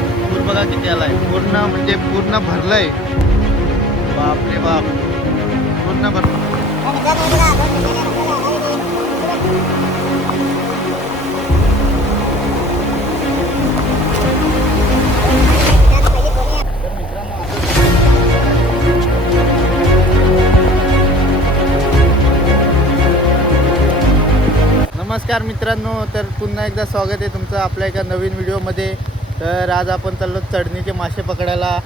गावात पूर बघा किती आलाय, पूर्ण म्हणजे पूर्ण भरलंय. बाप रे बाप, पूर्ण भरलं. नमस्कार मित्रांनो, तर पुन्हा एकदा स्वागत आहे तुमचं आपल्या एका नवीन व्हिडिओमध्ये. तर आज आपण चाललो चढणीचे मासे पकडायला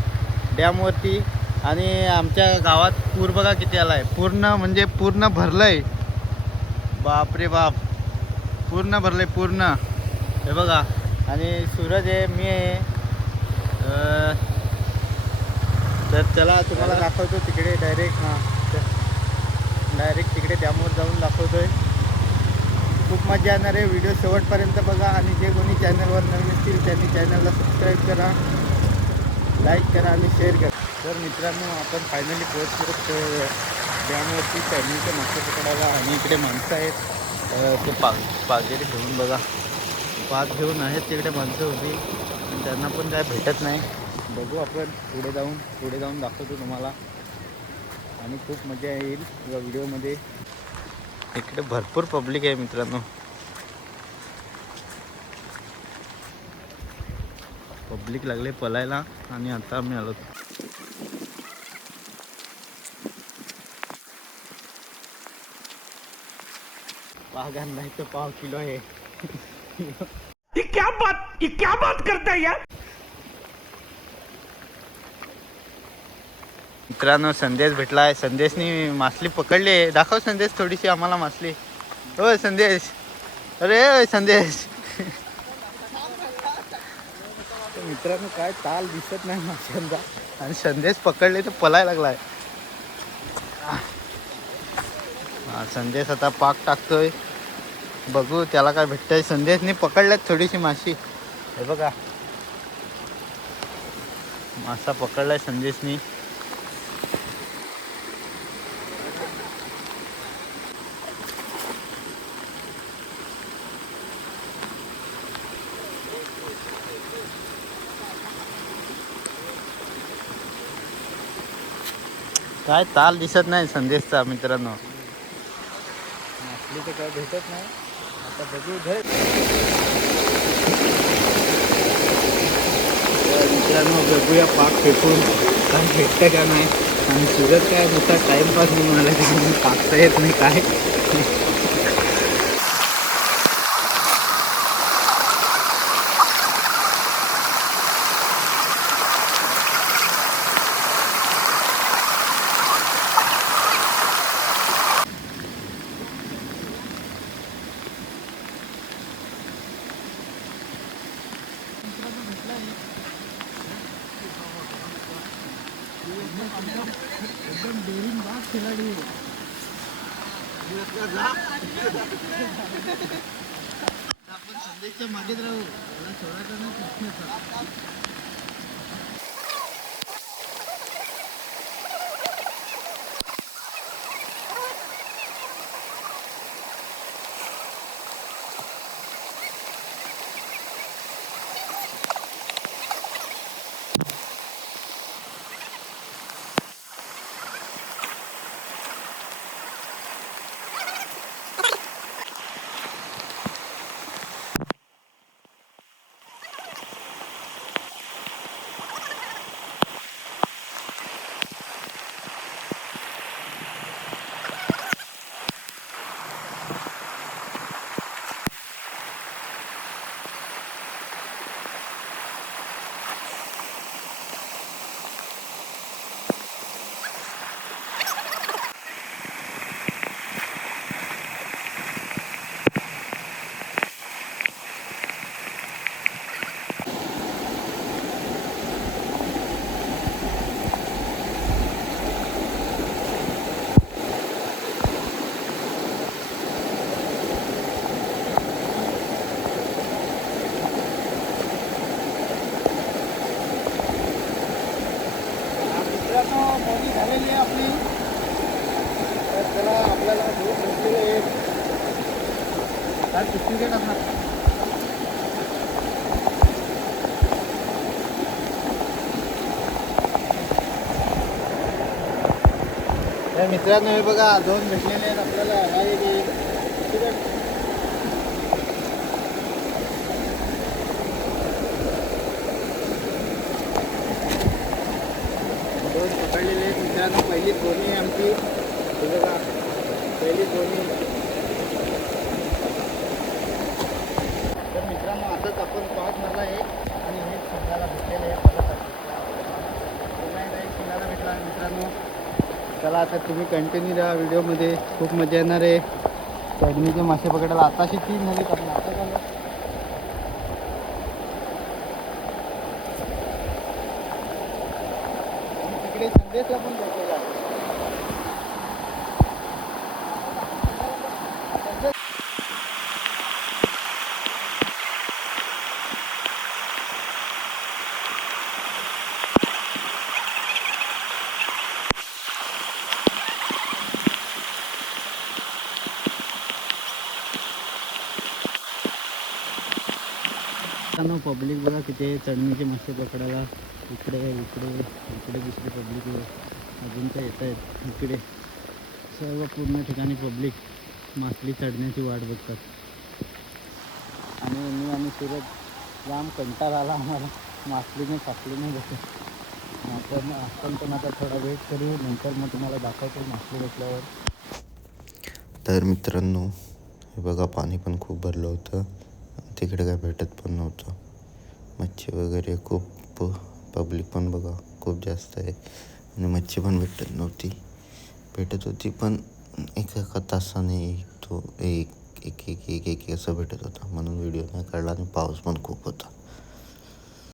डॅमवरती. आणि आमच्या गावात पूर बघा किती आला आहे, पूर्ण म्हणजे पूर्ण भरलं आहे. बाप रे बाप, पूर्ण भरलं आहे पूर्ण. हे बघा, आणि सूरज आहे, मी आहे. तर चला तुम्हाला दाखवतो तिकडे डायरेक्ट. डायरेक्ट तिकडे डॅमवर जाऊन दाखवतो आहे. खूप मजा येणार आहे, व्हिडिओ शेवटपर्यंत बघा. आणि जे कोणी चॅनलवर नवीन असतील त्यांनी चॅनलला सबस्क्राईब करा, लाईक करा आणि शेअर करा. तर मित्रांनो, आपण फायनली पोहोचतो डॅमवरती चढणीचे मासे पकडायला. आणि इकडे माणसं आहेत, ते पागेरी घेऊन बघा, पाग घेऊन आहेत तिकडे माणसं होती, पण त्यांना पण काय भेटत नाही. बघू आपण पुढे जाऊन दाखवतो तुम्हाला. आणि खूप मजा येईल या व्हिडिओमध्ये. इकडे भरपूर पब्लिक आहे मित्रांनो, पब्लिक लागले पलायला. आणि आता आम्ही आलो. पाग आणलाय तो पाव किलो आहे. ये क्या बात करता है यार. मित्रांनो, संदेश भेटलाय. संदेशनी मासली पकडली आहे. दाखव संदेश थोडीशी आम्हाला मासली. हो संदेश, अरे संदेश. मित्रांनो, काय ताल दिसत नाही माशांचा, आणि संदेश पकडले तर पलाय लागलाय. संदेश आता पाक टाकतोय, बघू त्याला काय भेटतंय. संदेशनी पकडल्यात थोडीशी माशी. हे बघा, मासा पकडलाय संदेशनी. काय ताल दिसत नाही संदेशचा मित्रांनो, मासली तर काय भेटत नाही. आता बघू मित्रांनो, बघूया पाक फेकून काय भेटतं का नाही. आणि सूरज काय नुसता टाइमपास म्हणून आला, त्यामुळे पाकता येत नाही काय. एकदम डेरिंग बाग खिलाडी. आपण संदेशच्या मागेच राहू, त्याला सोडायचं नाही. मोडी झालेली आहे आपली. तर त्याला आपल्याला दूध भेटलेलं आहे. काय पिशवी घे टाकणार. तर मित्रांनो हे बघा 2 भेटलेले आहेत आपल्याला. हा एक आहे. ठीक आहे. दोन पकडलेले आहेत मित्रांनो. पहिली बोनी आहे आमची. हे बघा पहिली बोनी. तर मित्रांनो आताच आपण पाच मारला एक आणि हे शिंगाला भेटलेले आहे. परत पुन्हा एकदा एक शिंगाला भेटला आहे मित्रांनो. चला आता तुम्ही कंटिन्यू राहा व्हिडिओमध्ये. खूप मजा येणार आहे चढणीचे मासे पकडायला. आताशी 3 झाली आपण आता झालं. तिकडे संदेशला पण भेटलेला आहे. पब्लिक बघा किती चढणीचे मासे पकडायला. इकडे इकडे इकडे दुसरी पब्लिक अजून तर येत आहेत. इकडे सर्व पूर्ण ठिकाणी पब्लिक मासली चढण्याची वाट बघतात. आणि मी आणि सूरज लांब कंटाळा आला आम्हाला मासलीने फासलीने बसत. आपण पण आता थोडा वेट करू, नंतर मग तुम्हाला दाखवतो मासली भेटल्यावर. तर मित्रांनो हे बघा पाणी पण खूप भरलं होतं. तिकडे काय भेटत पण नव्हतं. मच्छी वगैरे खूप पब्लिक पण बघा खूप जास्त आहे आणि मच्छी पण भेटत नव्हती. भेटत होती पण एका तासाने तो एक एक एक एक एक असं भेटत होता. म्हणून व्हिडिओ नाही काढला आणि पाऊस पण खूप होता.